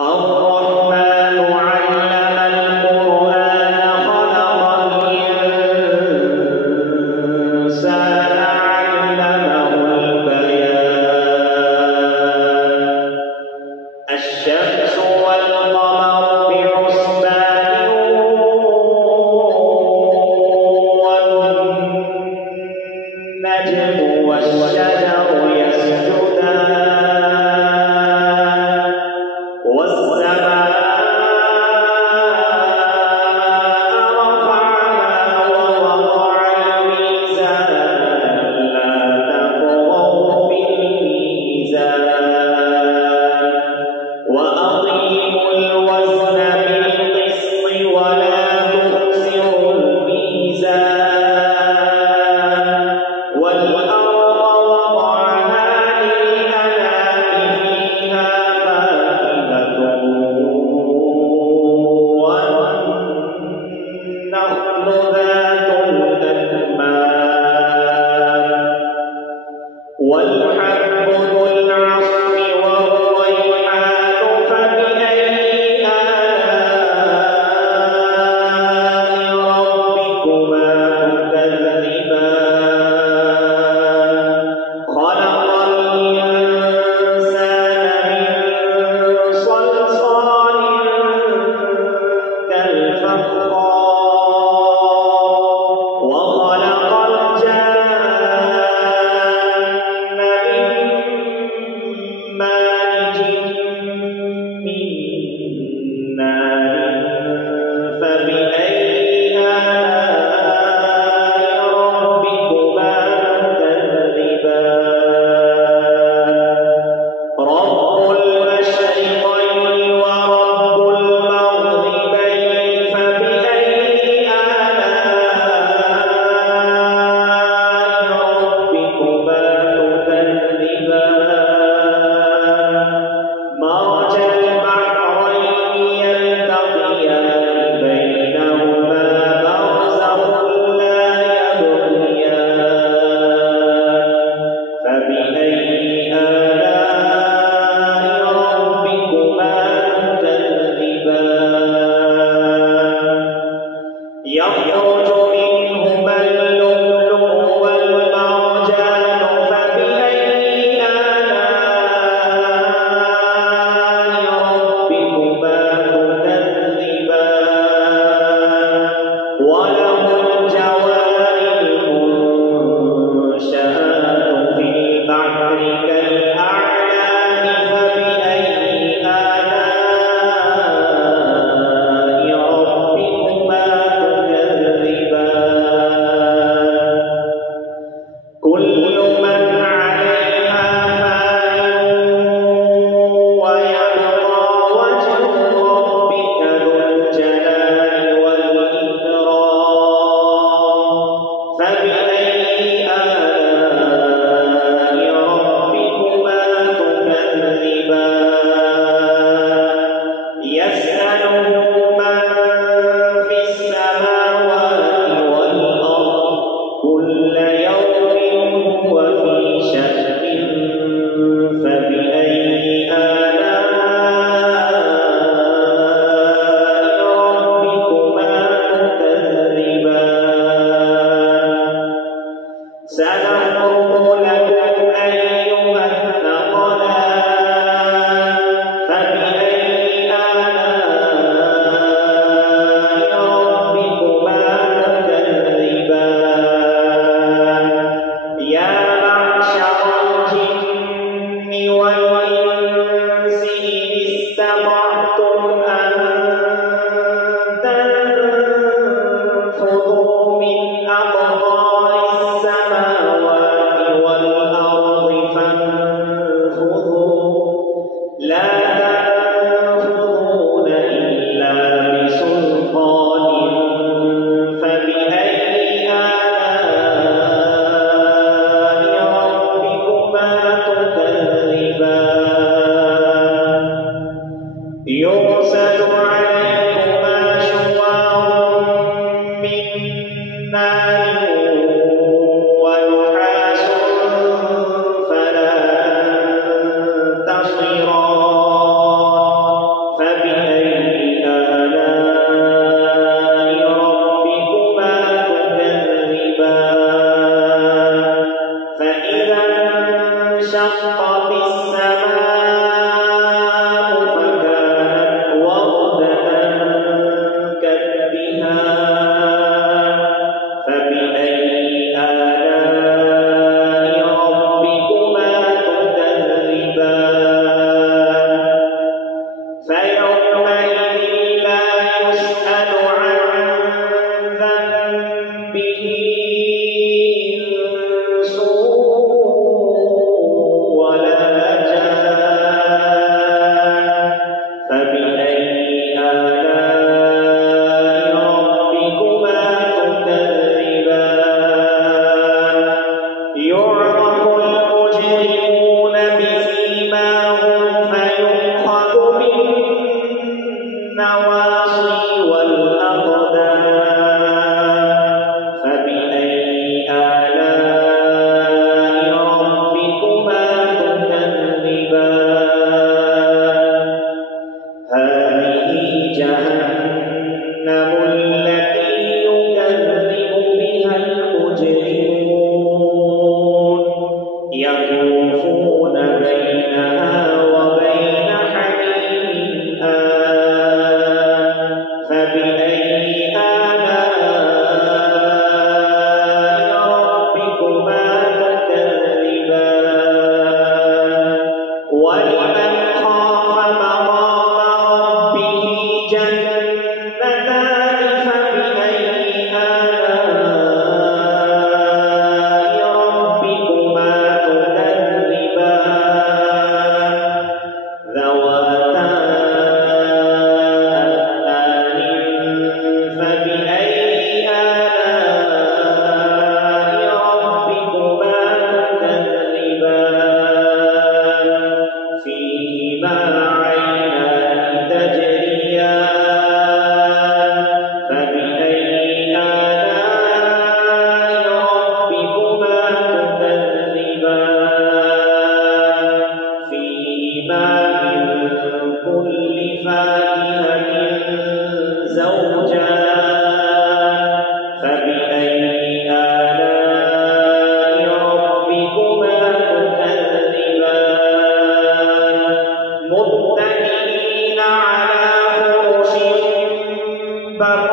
الرحمن علم القرآن خلق الإنسان علمه البيان الشمس والقمر بحسبان والنجم والشجر يسجدان والسماء رفعها ووضع الميزان ألا تطغوا في الميزان وأقيموا الوزن بالقسط ولا تخسروا الميزان والأرض وضعها للأنام فيها فاكهة والنخل ذات الأكمام والحب ذو العصف والريحان فبأي آلاء ربكما تكذبان خلق الإنسان من صلصال كالفخار وخلق الجان من مارج من نار فبأي آلاء ربكما تكذبان رب المشرقين ورب المغربين فبأي آلاء ربكما تكذبان مرج البحرين يلتقيان بينهما برزخ لا يبغيان فبأي آلاء ربكما تكذبان يخرج منهما اللؤلؤ والمرجان فبأي آلاء ربكما تكذبان وله الجوار المنشآت في البحر كالأعلام فبأي آلاء ربكما تكذبان كل من عليها فان ويبقى وجه ربك ذو الجلال والإكرام فبأي آلاء ربكما تكذبان يسأله من في السماوات والأرض كل يوم هو في شأن فبأي آلاء ربكما تكذبان سنفرغ لكم أيها الثقلان فبأي آلاء ربكما تكذبان يا معشر الجن والإنس إن استطعتم أن تنفذوا من أقطار السماوات والأرض فانفذوا لا تنفذون إلا بسلطان فبأي آلاء ربكما تكذبان يرسل عليكما شواظ من نار ونحاس فلا فقل